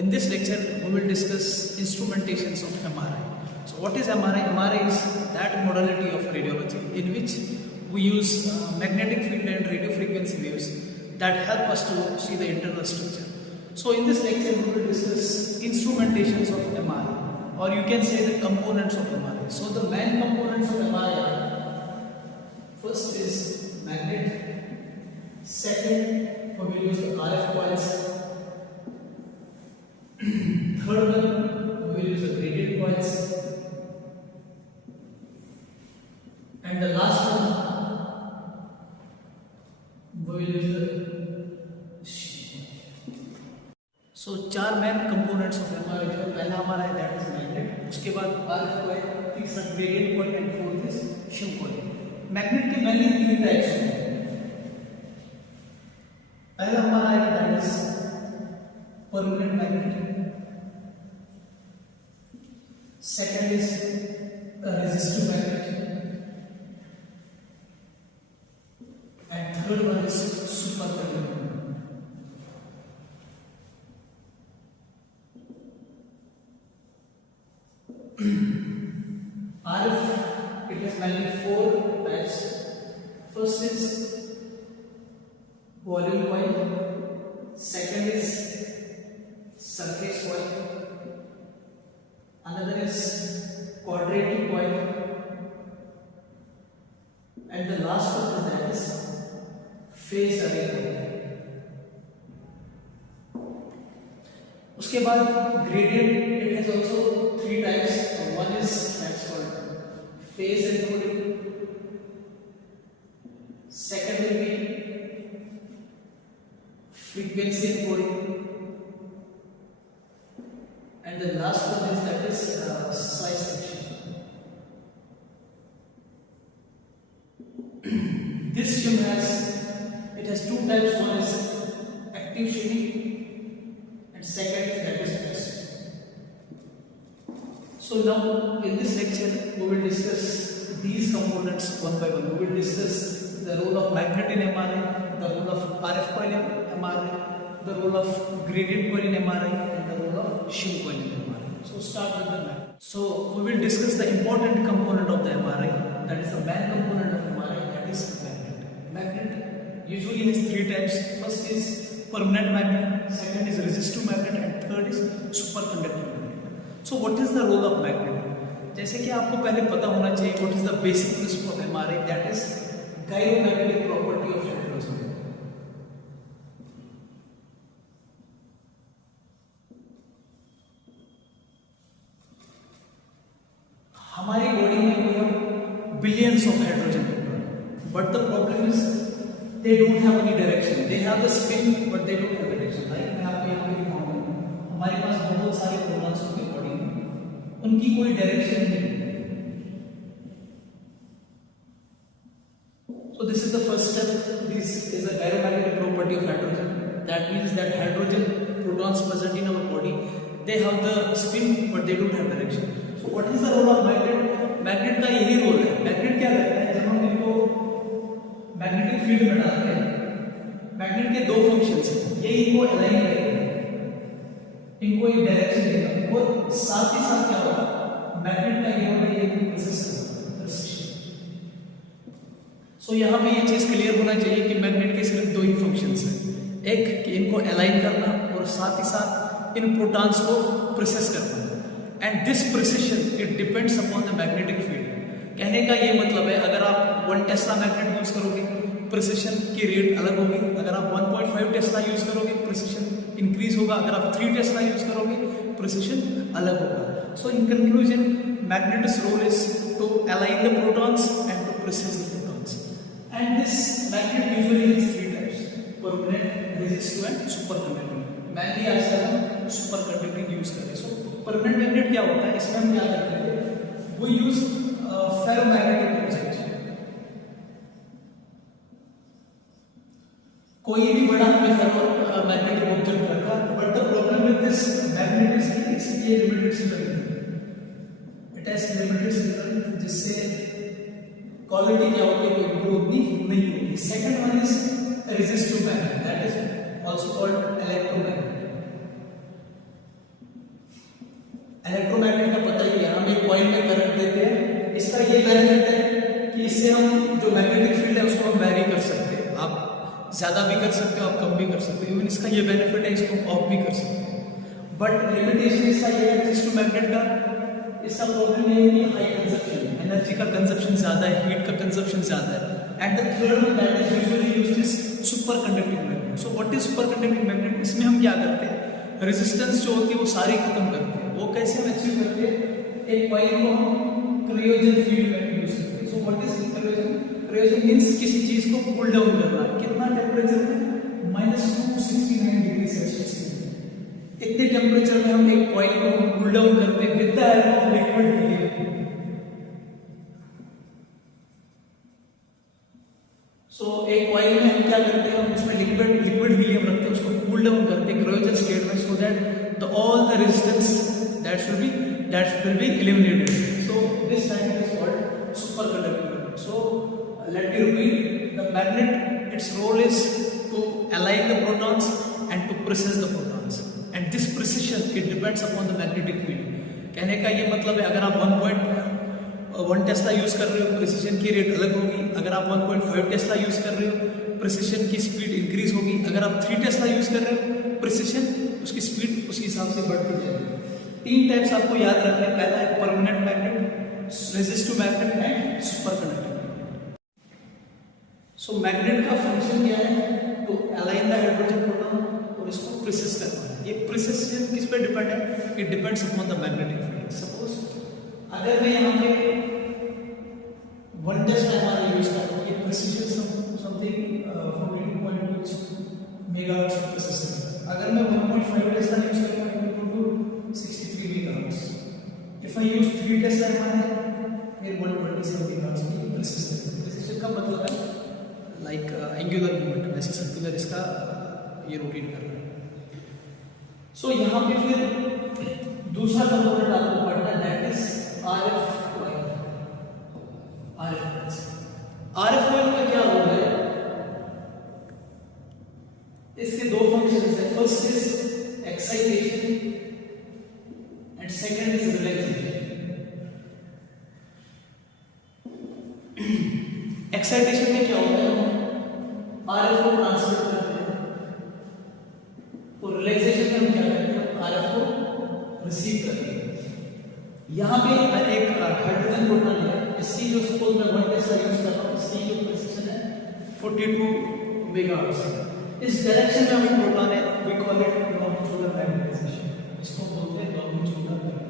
in this lecture we will discuss instrumentations of MRI. So what is MRI? MRI is that modality of radiology in which we use magnetic field and radio frequency waves that help us to see the internal structure. So in this lecture we will discuss instrumentations of MRI, or you can say the components of MRI. So the main components of MRI are, first is magnet, second we will use the RF coils, third one we will use the gradient coils, and the last one we will use the so चार main components of MRI जो पहला हमारा है that is magnet, उसके बाद RF coil, तीसरा gradient coil and fourth is shim coil. Magnet के mainly तीन टाइप्स हैं। पहला हमारा है that is permanent magnet, second is resistive magnet and third one is super conducting. RF, it has mainly four types. First is volume coil, second is surface coil, another is quadratic coil, and the last one is that is phase array coil. उसके बाद gradient, it has also three types. One is that's called phase encoding, second will be frequency encoding, and the last one is that is size section. This shim has two types. One is active shimming and second is that is passive. So now in this lecture we will discuss these components one by one. We will discuss the role of magnet in MRI, the role of RF coil in MRI, the role of gradient coil in MRI, and the role of shim coil in MRI. So start with the magnet. So we will discuss the important component of the MRI, that is the main component of MRI, that is magnet. Magnet usually has three types. First is permanent magnet, second is resistive magnet, and third is superconducting magnet. So what is the role of magnet? जैसे कि आपको पहले पता होना चाहिए what is the basic principle of MRI, that is gyromagnetic property of hydrogen. हमारी body में we have billions of hydrogen atom, but the problem is they don't have any direction. They have the spin but they don't have direction. Like मैं आपको यहाँ पे दिखाऊंगा, हमारे पास बहुत सारे प्रोटॉन्स होते हैं बॉडी में, उनकी कोई डायरेक्शन नहीं। So this is the first step. This is a gyromagnetic property of hydrogen. That means that hydrogen protons present in our body, they have the spin but they don't have direction. So what is the role of magnet? Magnet का यही role है। Magnet क्या करता है, जब हम इनको magnetic field में डालते हैं, मैग्नेट के दो फंक्शंस हैं। ये इनको अलाइन करेगा, इनको एक डायरेक्शन देगा, और साथ ही साथ क्या होगा, मैग्नेट का ये होगा, ये सो यहाँ पे ये चीज क्लियर होना चाहिए कि मैग्नेट के सिर्फ दो ही फंक्शंस हैं, एक कि इनको अलाइन करना और साथ ही साथ इन प्रोटॉन्स को प्रोसेस करना। And this precision it depends upon the magnetic field. कहने का ये मतलब है, अगर आप 1 टेस्ला मैग्नेट यूज करोगे प्रिसिशन की रेट अलग होगी, अगर आप 1.5 टेस्ला यूज करोगे प्रिसिशन इंक्रीज होगा, अगर आप 3 टेस्ला यूज करोगे प्रिसिशन अलग होगा। So in conclusion magnetics role is to align the protons and to process the protons. And this magnet usually has 3 types, permanent, resistive and superconducting. मैंने आज हम सुपरकंडक्टिंग यूज करें। सो परमानेंट मैग्नेट क्या होता है, इसमें हम क्या करते हैं, वो यूज फेरोमैग्नेटिक ऑब्जेक्ट, कोई भी बड़ा हमने फेरोमैग्नेटिक ऑब्जेक्ट रखा, but the problem with this magnet is कि इसकी limited strength, it has limited strength, जिससे क्वालिटी क्या होगी, कोई इंप्रूव नहीं होगी। Second one is resistive magnet, that is also called electromagnet. Electromagnet का पता ही है, हम एक कॉइल में करंट देते हैं, इसका ये बेनिफिट है कि इससे हम जो मैग्नेटिक फील्ड है उसको हम वेरी कर सकते हैं, आप ज्यादा भी कर सकते हो, आप कम भी कर सकते हो, इवन इसका ये बेनिफिट है, इसको ऑफ भी कर सकते हो। बट लिमिटेशन इसका ये है इलेक्ट्रोमैग्नेट का, इसका प्रॉब्लम ये है कि हाई कंजप्शन, एनर्जी का कंजप्शन ज्यादा है, हीट का कंजप्शन ज्यादा है। And the third one that is usually used is super conducting magnet. So what is super conducting magnet? इसमें हम क्या करते हैं, रेजिस्टेंस जो होती है वो सारी खत्म करते हैं। वो कैसे हम अचीव करते हैं, एक कॉइल को हम क्रायोजन फील्ड में यूज करते हैं। So what is cryogen? Cryogen means किसी चीज को कूल डाउन करना, कितना टेम्परेचर में, -269 डिग्री सेल्सियस। इतने टेम्परेचर में हम एक कॉइल को कूल डाउन करते हैं with the help of liquid helium. So एक कॉइल में हम क्या करते हैं, हम उसमें लिक्विड हीलियम रखते हैं, उसको कूल डाउन करते हैं क्रायोजन स्टेट में, so that the all the resistance that will be eliminated. So this magnet is called superconducting magnet. So let me repeat, the magnet, its role is to align the protons and to precess the protons, and this precision it depends upon the magnetic field. कहने का ये मतलब है, अगर आप 1.1 Tesla use कर रहे हो, प्रिसिशन की रेट अलग होगी। अगर आप 1.5 टेस्ला यूज कर रहे हो, प्रिसिशन की स्पीड इंक्रीज होगी। अगर आप 3 टेस्ला यूज कर रहे हो, प्रिसिशन उसकी स्पीड उसी हिसाब से बढ़ती जाएगी। 3 टाइप्स आपको याद रखना है, पहला है permanent magnet, resistive magnet and superconducting. So magnet का फंक्शन क्या है, तो अलाइन द हाइड्रोजन प्रोटॉन और इसको प्रिसेस करना है। ये प्रिसेशन किस पे डिपेंड है, it depends upon the magnetic field. Suppose अगर मैं यहाँ पे 1 टेस्ला हमारा यूज कर रहा हूँ, ये प्रिसिशन समथिंग 42.2 मेगाहर्ट्ज प्रिसिशन। अगर मैं 1.5 टेस्ला यूज कर रहा हूँ, 63 megahertz. If I use 3 Tesla फिर 127 मेगाहर्ट्ज की प्रिसिशन। प्रिसिशन का मतलब है लाइक एंगुलर मूवमेंट, वैसे सर्कुलर इसका ये रोटेट कर रहा है। सो यहाँ पे फिर दूसरा कंपोनेंट आपको पढ़ना है, that is RF coil. RF coil का क्या रोल है, इसके 2 फंक्शंस हैं। First is excitation and second is relaxation. Excitation में क्या होता है, आरएफ को ट्रांसफर करते हैं, और रिलैक्सेशन में हम क्या करते हैं, आरएफ को रिसीव करते हैं। यहाँ पे मैंने एक हाइड्रोजन प्रोटॉन लिया, इसकी जो सपोज मैं 1 टेस्ला यूज कर रहा हूँ, इसकी जो प्रिसिशन है 42 मेगाहर्ट्ज। इस डायरेक्शन में अभी प्रोटॉन है, we call it longitudinal magnetization, इसको बोलते हैं लॉन्गिट्यूडनल मैग्नेटाइजेशन।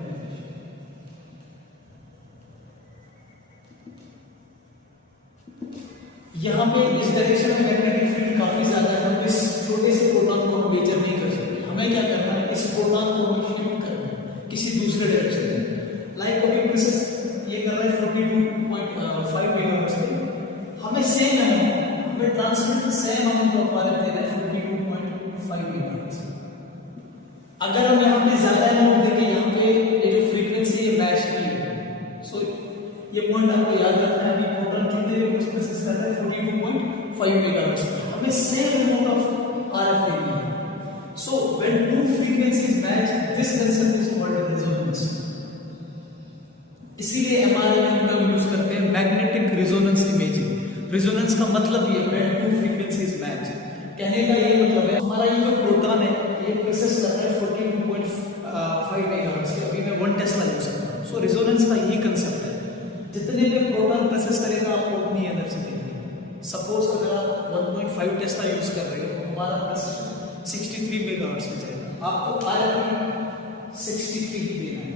यहाँ पे इस डायरेक्शन में मैग्नेटिक फील्ड काफी ज्यादा है, हम इस छोटे से प्रोटॉन को हम मेजर नहीं कर सकते। हमें क्या करना है, इस प्रोटॉन को हम शिफ्ट करना है किसी दूसरे डायरेक्शन में। लाइक अभी प्रिसेस ये कर रहा है 42.5 मेगाहर्ट्ज पे, हमें सेम है, हमें transmit same amount of RF देना है 42.5 मेगाहर्ट्ज। अगर हम यहाँ पे ज्यादा अमाउंट देंगे, यहाँ पे ये जो फ्रीक्वेंसी है मैच नहीं होगी। सो ये पॉइंट आपको याद रखना है कि प्रोटॉन कितने रेट पे प्रोसेस कर रहा है, 42.5 मेगाहर्ट्ज पे, हमें सेम अमाउंट ऑफ आरएफ देनी है। So when 2 frequencies match, this concept is called resonance. इसीलिए एमआरआई में हम यूज करते हैं मैग्नेटिक रेजोनेंस इमेजिंग। रेजोनेंस का मतलब ये है 2 फ्रीक्वेंसीज मैच। कहने का ये मतलब है, हमारा ये जो प्रोटॉन है ये प्रोसेस कर रहा है 42.5 मेगाहर्ट्ज के, अभी मैं 1 टेस्ला यूज कर रहा हूँ। सो रेजोनेंस का यही कंसेप्ट है, जितने भी प्रोटॉन प्रोसेस करेगा आपको उतनी एनर्जी देगी। सपोज अगर आप 1.5 टेस्ला यूज कर रहे हो, हमारा प्रेसिशन 63 मेगाहर्ट्ज में जाएगा, आपको आरएफ 63 देना है।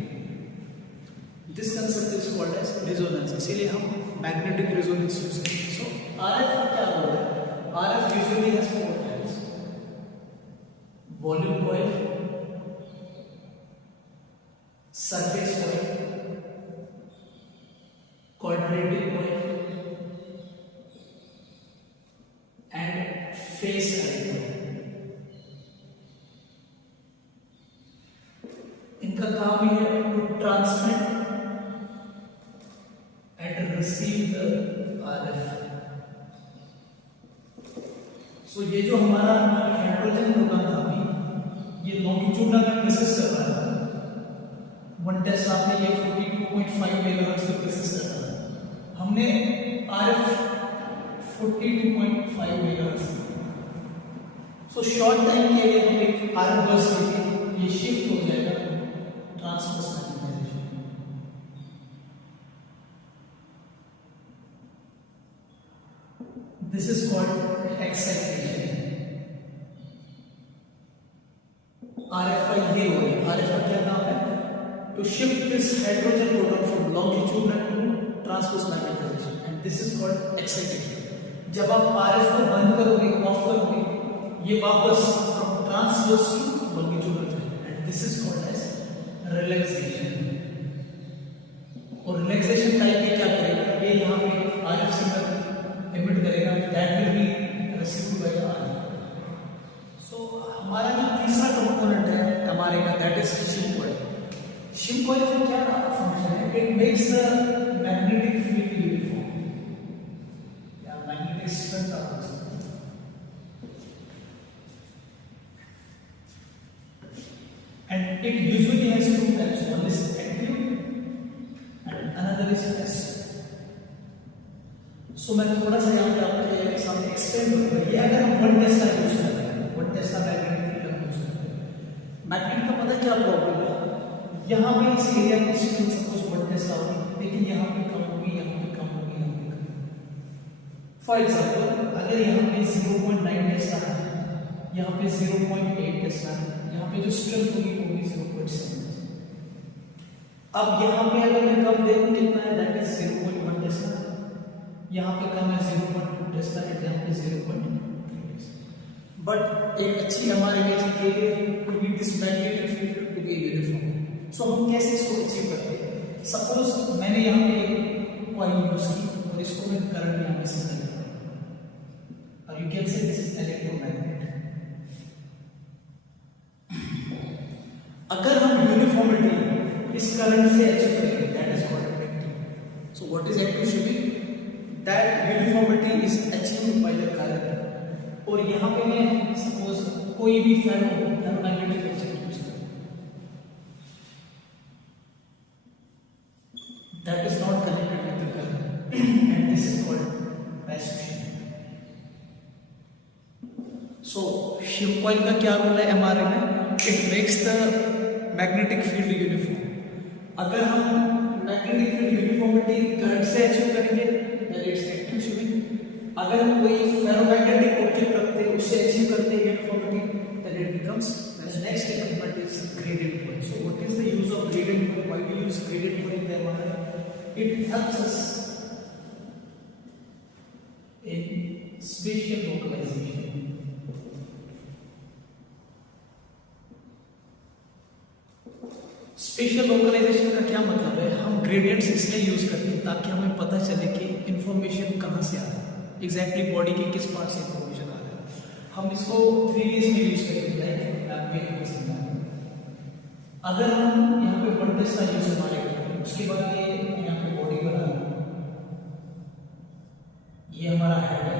This concept is called as resonance, इसीलिए हम मैग्नेटिक रेजोनेंस यूज करते हैं। सो आरएफ का क्या रोल है, RF usually has 4 types: volume coil, surface coil, quadratic coil and phase coil। इनका काम ये है to transmit and receive the RF। सो ये जो हमारा हाइड्रोजन प्रोटॉन था, अभी ये लॉन्गिट्यूडनल में प्रोसेस कर रहा है, 1 टेस्ला में ये 42.5 मेगाहर्ट्ज पे प्रोसेस करता है। हमने RF 42.5 megahertz, so short time के लिए हम एक RF बस लेके ये शिफ्ट हो जाएगा transverse magnetization. This is called excitation. RF का ये हो गया, RF का क्या नाम है? To shift this hydrogen proton from longitudinal to transverse magnetization, and this is called excitation. जब आप RF को बंद करोगे, ऑफ करोगे, ये वापस from transverse to longitudinal जाएगा, and this is called as relaxation. और relaxation टाइप में क्या करेगा? ये यहाँ पे RF सिग्नल emit करेगा, that will be received by the RF. So हमारा जो तीसरा कंपोनेंट है हमारे का, that is shim coil. Shim coil का क्या फंक्शन है? It makes the magnetic field uniform या magnetic strength of and it usually has two types. One is active and another is passive. So मैं थोड़ा सा यहाँ पे आपके सामने एक्सप्लेन करूँगा। ये अगर हम 1 टेस्ला यूज करते हैं, 1 टेस्ला मैग्नेटिक फील्ड यूज करते हैं, मैग्नेट का पता क्या प्रॉब्लम है? यहाँ पे इस एरिया में स्ट्रेंथ सपोज 1 टेस्ला होगी, लेकिन यहाँ पे कम होगी, यहाँ पे कम होगी, यहाँ पे कम। फॉर एग्जाम्पल अगर यहाँ पे 0.9 टेस्ला है, यहाँ पे 0.8 टेस्ला है, यहाँ पे जो स्ट्रेंथ होगी वो भी 0.7। अब यहाँ पे अगर मैं कम देखूँ कितना है, दैट इज 0.1 टेस्ला, यहाँ पे कम है 0.2 टेस्ला, यहाँ पे 0.3 टेस्ला। बट एक अच्छी हमारे इमेजिंग के लिए to be this magnetic field to be uniform. So हम कैसे इसको अचीव करते हैं? सपोज मैंने यहाँ पे कॉइल यूज की और इसको मैं करंट यहाँ पे सिग्नल कर रहा हूँ, और you can say this is electromagnet. अगर हम यूनिफॉर्मिटी इस करंट से अचीव करेंगे, that is called active. So what is active shipping? That uniformity is achieved by the current. और यहाँ पे मैं सपोज कोई भी फेरोमैग्नेटिक ऑब्जेक्ट यूज करूँ, that is not connected with the current and this is called passive shift. So shift coil का क्या role है हमारे में? It makes the magnetic field uniform. अगर हम magnetic field uniformity करंट से अचीव करेंगे then it's active shifting. अगर हम कोई ferromagnetic object रखते हैं उससे अचीव करते हैं uniformity then it becomes the next element is gradient coil. So what is the use of gradient coil? Why do we use gradient coil in the MRI? It helps us in spatial localization. Spatial localization का क्या मतलब है? हम gradients इसलिए use करते हैं ताकि हमें पता चले कि इंफॉर्मेशन कहाँ से आ रहा है, एग्जैक्टली बॉडी के किस पार्ट से इंफॉर्मेशन आ रहा है। हम इसको 3 वेज में यूज करते हैं। अगर हम यहाँ पे 1 टेस्ला यूज हमारे करते हैं, उसके बाद ये यहाँ पे बॉडी बना, ये हमारा हेड है,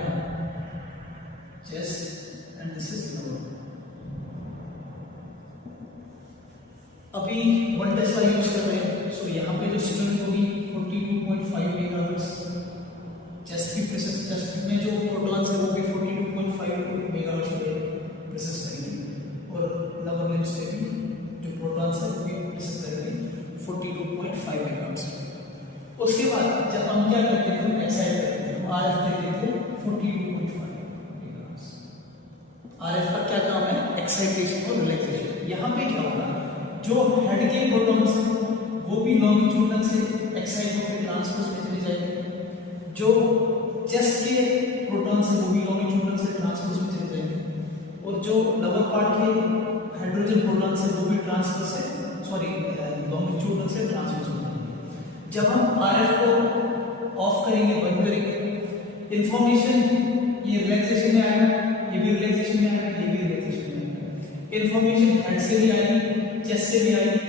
chest and this is lower. अभी 1 टेस्ला यूज कर रहे हैं, सो यहाँ पे जो स्ट्रेंथ होगी 42.5 मेगाहर्ट्ज, चेस्ट की प्रेशर, चेस्ट में जो प्रोटॉन्स है वो भी 42.5 मेगाहर्ट्ज पे प्रेशर करेंगे, और लोअर लिम्स पे भी जो प्रोटॉन्स है वो भी प्रेशर करेंगे 42.5 मेगाहर्ट्ज। उसके बाद जब हम क्या करते हैं, एक्साइट करते हैं, आरएफ दे देते हैं 42.5 मेगाहर्ट्ज। आरएफ का क्या काम है? एक्साइटेशन और रिलैक्सेशन। यहाँ पे क्या होगा, जो हेड के प्रोटॉन्स वो भी लॉन्गिट्यूडनल से एक्साइट होकर ट्रांसवर्स में चले जाएंगे, जो चेस्ट के प्रोटॉन्स है वो भी लॉन्गिट्यूडनल से ट्रांसवर्स में चले जाएंगे, और जो लोअर पार्ट के हाइड्रोजन प्रोटॉन्स है वो भी ट्रांसवर्स से लॉन्गिट्यूडनल से ट्रांसवर्स में जाएंगे। जब हम आरएफ को ऑफ करेंगे, बंद करेंगे, इंफॉर्मेशन ये रिलैक्सेशन में आएगा, ये भी रिलैक्सेशन में आएगा, ये भी रिलैक्सेशन में आएगा। इंफॉर्मेशन हेड से भी आएगी, चेस्ट से भी आएगी,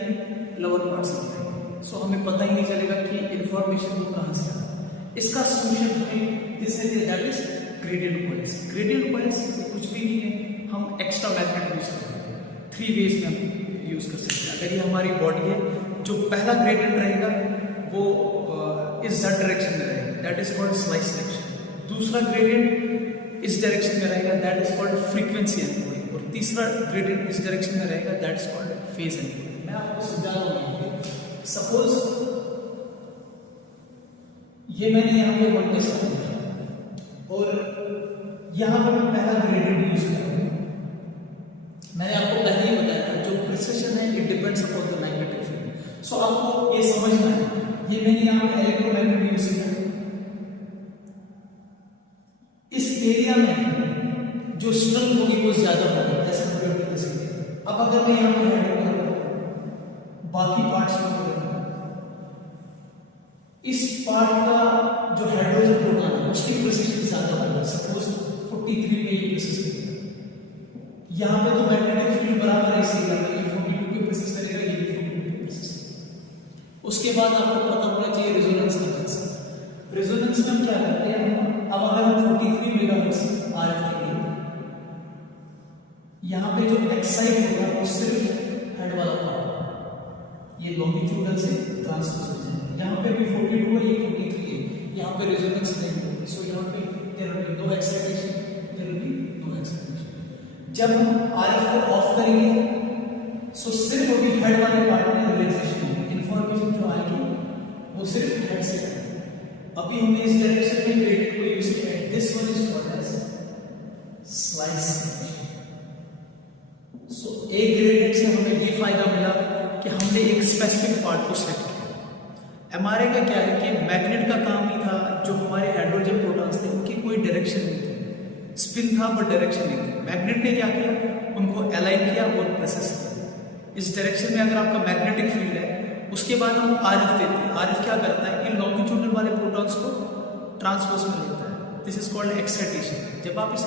लोअर पार्ट से भी आएगी। सो हमें पता ही नहीं चलेगा कि इंफॉर्मेशन वो कहाँ से आ रहा है। इसका सॉल्यूशन हमें दिस है, that is gradient coils. Gradient coils कुछ भी नहीं है, हम एक्स्ट्रा मैग्नेट यूज करते हैं। 3 वेज में हम यूज कर सकते हैं। अगर ये हमारी बॉडी है, जो पहला ग्रेडियंट रहेगा वो इस z डायरेक्शन में रहेगा, that is called slice direction. दूसरा ग्रेडियंट इस डायरेक्शन में रहेगा, that is called frequency encoding. और तीसरा ग्रेडियंट इस डायरेक्शन में रहेगा, that is called phase encoding. मैं आपको समझा रहा हूँ। सपोज ये मैंने यहाँ पे वोल्टेज दिया और यहाँ पर मैं पहला ग्रेडियंट यूज कर रहा हूँ। मैंने आपको पहले ही बताया था जो प्रिसिशन है it depends upon the magnetic field. So आपको ये समझना है, ये मैंने यहाँ पे इलेक्ट्रोमैग्नेट यूज किया। इस एरिया में जो स्ट्रेंथ होगी वो ज्यादा होगी ऐसा कंपेयर टू दिस। अब अगर मैं यहाँ पे हेड करूँ बाकी पार्ट्स में इस पार्ट का जो हाइड्रोजन प्रोटॉन है उसकी प्रिसिशन ज्यादा होगा। सपोज 43 पे ये प्रिसिशन यहाँ पे तो मैग्नेटिक फील्ड बराबर है, इसी का ये 42 पे प्रिसिस करेगा, ये भी 42 पे प्रिसिस। उसके बाद आपको पता होना चाहिए रेजोनेंस का कंसेप्ट। रेजोनेंस में हम क्या करते हैं, अब अगर हम 43 मेगाहर्ट्ज आरएफ के लिए यहाँ पे जो एक्साइट होगा वो सिर्फ हेड वाला पार्ट, ये लॉन्गिट्यूडल से ट्रांसवर्स हो जाएगा। यहाँ पे भी 42 है, ये 43 है, यहाँ पे रेजोनेंस नहीं होगी। सो यहाँ पे there will be no excitation, there will be no excitation. जब हम आरएफ को ऑफ करेंगे सो सिर्फ अभी हेड वाले पार्ट में रिलैक्सेशन होगी, इंफॉर्मेशन जो आएगी वो सिर्फ हेड से आएगी। अभी हमने इस डायरेक्शन में ग्रेडियंट को यूज किया है, this one is called as slice section. So एक ग्रेडियंट से हमें ये फायदा मिला कि हमने एक स्पेसिफिक पार्ट को सेलेक्ट किया। एमआरआई का क्या है कि मैग्नेट का काम ही था, जो हमारे हाइड्रोजन प्रोटॉन्स थे उनकी कोई डायरेक्शन नहीं थी, स्पिन था बट डायरेक्शन नहीं थी। मैग्नेट ने क्या किया, उनको अलाइन किया और प्रोसेस किया। इस डायरेक्शन में अगर आपका मैग्नेटिक फील्ड है उसके बाद हम आरएफ देते हैं। आरएफ क्या करता है, इन लॉन्गिट्यूडल वाले प्रोटॉन्स को ट्रांसवर्स में लेता है, दिस इज कॉल्ड एक्साइटेशन। जब आप इस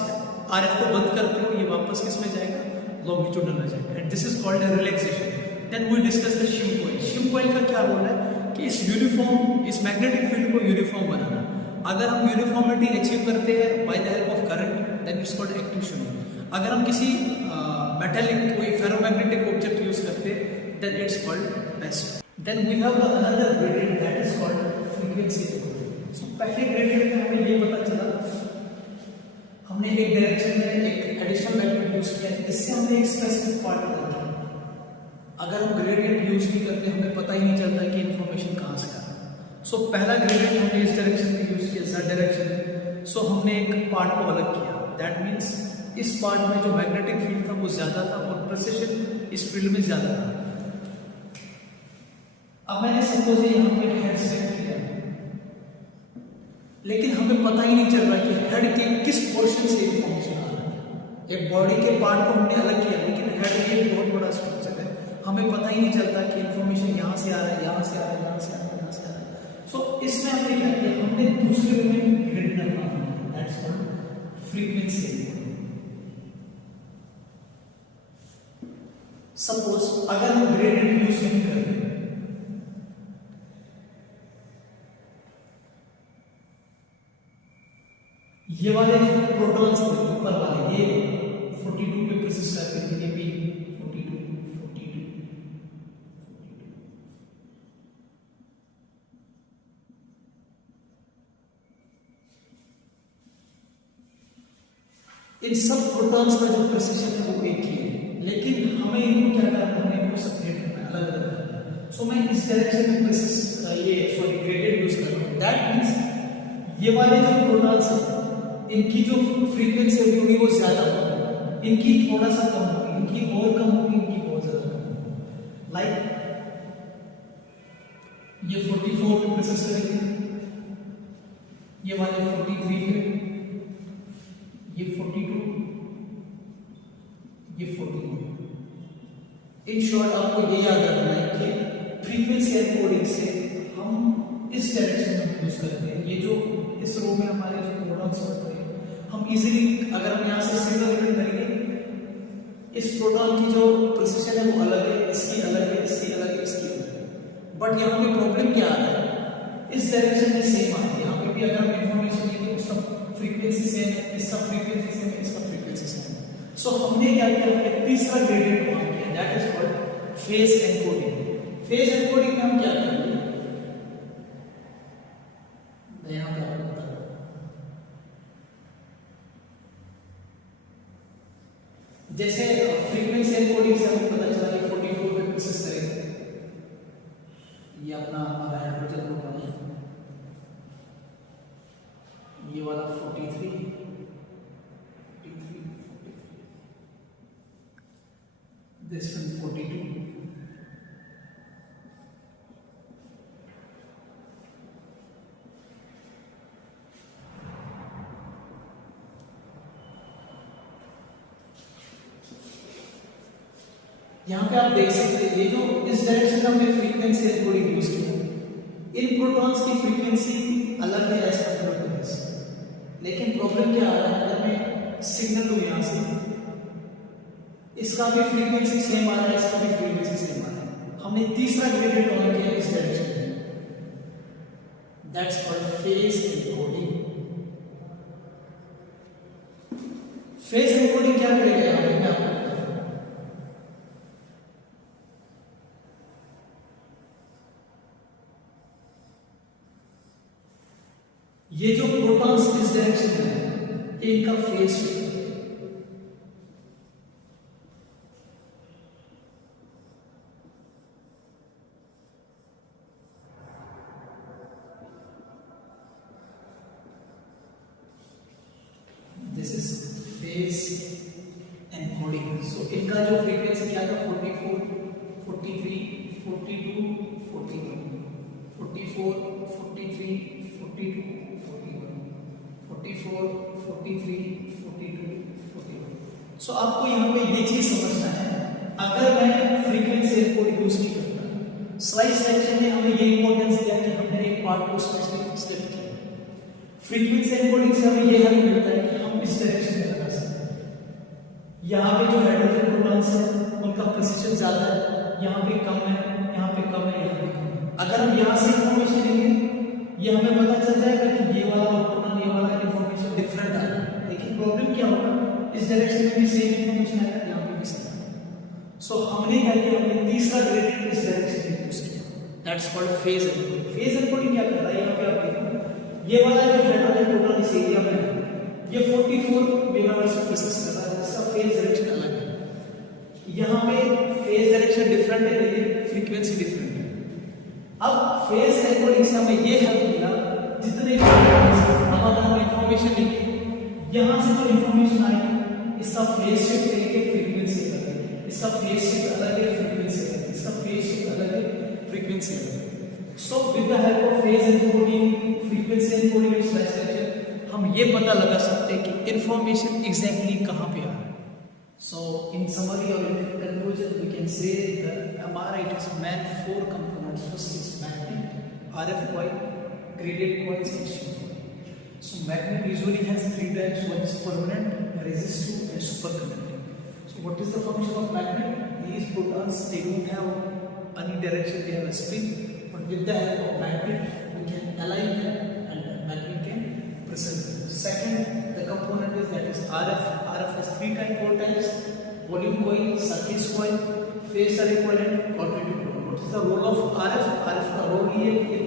आरएफ को बंद करते हो ये वापस किस में जाएगा, लॉन्गिट्यूडल में जाएगा, and this is called relaxation. Then we discuss the shim coil. Shim coil का क्या रोल है कि इस यूनिफॉर्म, इस मैग्नेटिक फील्ड को यूनिफॉर्म बनाना। अगर हम यूनिफॉर्मिटी अचीव करते हैं by the help of current, then it's called active shimming. अगर हम किसी मेटालिक कोई फेरोमैग्नेटिक ऑब्जेक्ट यूज करते हैं then it's called passive. Then we have another gradient that is called frequency encoding. So पहले gradient में हमें ये पता चला, हमने एक डायरेक्शन में एक एडिशनल मैग्नेट यूज किया, इससे हमने एक स्पेसिफिक पार्ट बना दिया। अगर हम ग्रेडियंट यूज नहीं करते हमें पता ही नहीं चलता कि इंफॉर्मेशन कहाँ से आ रहा है। सो पहला ग्रेडियंट हमने इस डायरेक्शन में यूज किया, z डायरेक्शन में। सो हमने एक पार्ट को अलग किया, दैट मीन्स इस पार्ट में जो मैग्नेटिक फील्ड था वो ज्यादा था और प्रिसिशन इस फील्ड में ज्यादा था। अब मैंने सपोज यहाँ पे हेड सेट किया, लेकिन हमें पता ही नहीं चल रहा कि हेड के किस पोर्शन से इंफॉर्मेशन आ रहा है। एक बॉडी के पार्ट को हमने अलग किया, लेकिन हेड एक बहुत बड़ा स्ट्रक्चर है, हमें पता ही नहीं चलता कि इंफॉर्मेशन यहाँ से आ रहा है, यहाँ से आ रहा है, यहाँ से आ रहा है, यहाँ से आ रहा है। सो इसमें हमने क्या किया, हमने दूसरे में ग्रेडियंट अपना, दैट्स कॉल्ड फ्रीक्वेंसी। सपोज अगर हम ग्रेडियंट यूज नहीं करें, ये वाले जो प्रोटॉन्स थे ऊपर वाले, ये 42 पे प्रोसेस करते थे, ये भी 42, 42, 42। इन सब प्रोटॉन्स का जो प्रिसिशन है वो एक ही है, लेकिन हमें इनको क्या करना है, हमें इनको सेपरेट करना है, अलग अलग करना है। सो मैं इस डायरेक्शन में ग्रेडियंट यूज कर रहा हूँ, दैट मीन्स ये वाले जो प्रोटॉन्स हैं इनकी जो फ्रीक्वेंसी होगी वो ज्यादा होगी, इनकी थोड़ा सा कम होगी, इनकी और कम होगी, इनकी बहुत ज्यादा कम होगी। लाइक ये 44 पे प्रोसेस करेंगे, ये वाले 43 पे, ये 42, ये 42। इन शॉर्ट आपको ये याद रखना है कि फ्रीक्वेंसी एनकोडिंग से हम इस डायरेक्शन में यूज करते हैं। ये जो इस रो में हमारे जो प्रोटॉन्स होते हैं, हम इजीली अगर हम यहाँ से सिंगल यूनिट करेंगे, इस प्रोटॉन की जो प्रिसिशन है वो अलग है, इसकी अलग है, इसकी अलग है, इसकी अलग है। बट यहाँ पे प्रॉब्लम क्या आ रहा है, इस डायरेक्शन में सेम आ रहा है, यहाँ पे भी अगर हम इंफॉर्मेशन लेंगे उसका फ्रीक्वेंसी सेम है, इसका फ्रीक्वेंसी सेम है, इसका फ्रीक्वेंसी सेम है। सो हमने क्या किया, तीसरा ग्रेडियंट काम किया, that is called phase encoding. Phase encoding में हम क्या करेंगे, यहां पे आपको बता रहा हूं, जैसे फ्रीक्वेंसी एनकोडिंग से हमें पता चला कि 44 पे प्रोसेस करेंगे, ये अपना हमारा हाइड्रोजन प्रोटॉन है, ये वाला 43 this one 42, यहां पे आप देख सकते हैं ये जो इस डायरेक्शन में हमने फ्रीक्वेंसी एनकोडिंग यूज किया, इन प्रोटॉन्स की फ्रीक्वेंसी अलग है एज कंपेयर टू दिस, लेकिन प्रॉब्लम क्या आ रहा है, अगर मैं सिग्नल लूं यहां से, इसका भी फ्रीक्वेंसी सेम आ रहा है, इसका भी फ्रीक्वेंसी सेम आ रहा है, हमने तीसरा ग्रेडियंट ऑन किया इस डायरेक्शन में, that's called phase encoding. Phase encoding क्या करेगा यहां पे, मैं आपको बताता हूं, ये जो प्रोटॉन्स इस डायरेक्शन में है, ये इनका फेज है, दिस इज फेज एनकोडिंग। सो इनका जो फ्रीक्वेंसी क्या था, 44, 43, 42, 41, 44, 43, 42, 41, 44, 43, 42, 41। सो आपको यहाँ पे ये चीज समझना है, अगर मैं फ्रीक्वेंसी एनकोडिंग यूज नहीं करता, स्लाइड सिलेक्शन में हमें ये इंपॉर्टेंस दिया कि हमने एक पार्ट को स्लिप किया, फ्रीक्वेंसी एनकोडिंग से हमें ये हेल्प मिलता है कि हम इस डायरेक्शन में लगा सकते हैं, यहाँ पे जो हाइड्रोजन प्रोटॉन्स है उनका प्रिसिशन ज्यादा है, यहाँ पे कम है, यहाँ पे कम है, यहाँ पे कम है, अगर हम यहाँ से इंफॉर्मेशन लेंगे, ये हमें पता चल जाएगा कि ये वाला प्रोटॉन, ये वाला इंफॉर्मेशन डिफरेंट आ रहा है, लेकिन प्रॉब्लम क्या होगा, इस डायरेक्शन में भी सेम इंफॉर्मेशन आएगा, यहाँ पे भी सेम। सो हमने क्या किया, हमने तीसरा ग्रेडियंट इस डायरेक्शन में यूज किया, that's called phase encoding. Phase encoding क्या कर रहा है, यहाँ पे आप देखो, ये वाला जो हाइड्रोजन प्रोटॉन इस एरिया में है, ये 44 मेगाहर्ट्ज पे प्रोसेस कर रहा है, इसका फेज डायरेक्शन अलग है, यहाँ पे फेज डायरेक्शन डिफरेंट है, लेकिन फ्रीक्वेंसी डिफरेंट है। अब फेज एनकोडिंग से हमें ये हेल्प मिला, जितने अब अगर हम इंफॉर्मेशन लेंगे, यहाँ से जो इंफॉर्मेशन आएगी, इसका फेज शिफ्ट लेके फ्रीक्वेंसी अलग है, इसका फेज शिफ्ट अलग है, फ्रीक्वेंसी अलग है, इसका फेज शिफ्ट अलग है, फ्रीक्वेंसी अलग है। So with the help of phase encoding, frequency encoding and slide selection, हम ये पता लगा सकते हैं कि इंफॉर्मेशन एग्जैक्टली कहां पे आ रहा है। सो इन समरी और in conclusion we can say that हमारा it is main 4 components, first is magnet, RF coil, graded coils and shim coil. So magnet usually has 3 types, one is permanent, resistive and superconducting. So what is the function of magnet? These protons, they don't have any direction, they have a spin, but with the help of magnet we can align them and the magnet can present them. Second, the component is that is RF. RF has 3 types: volume coil, surface coil, phase array coil and coordinating coil. What is the role of RF? RF का role ये इन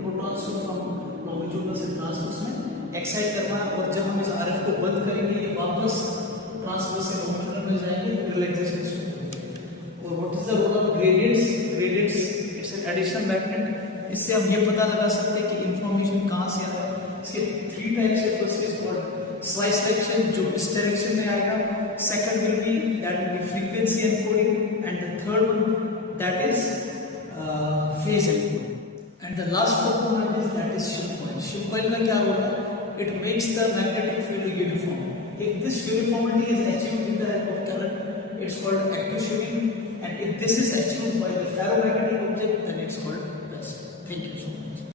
protons को from longitudinal से transverse में excite करना है, और जब हम इस RF को बंद करेंगे ये वापस ट्रांसवर्स से लॉन्गिट्यूडनल में जाएंगे, रिलैक्सेशन से। और what is the role of gradients? Gradients it's an additional magnet, इससे हम ये पता लगा सकते हैं कि इंफॉर्मेशन कहां से आ रहा है। इसके 3 टाइप्स है, first is called slide selection, जो इस डायरेक्शन में आएगा, second will be that will be frequency encoding, and the third one that is phase encoding, and the last component is that is ship coil. Ship coil का क्या होगा? It makes the magnetic field uniform. If this uniformity is achieved with the help of current, it's called active shielding, and if this is achieved by the ferromagnetic object, then it's called passive. Thank you so much.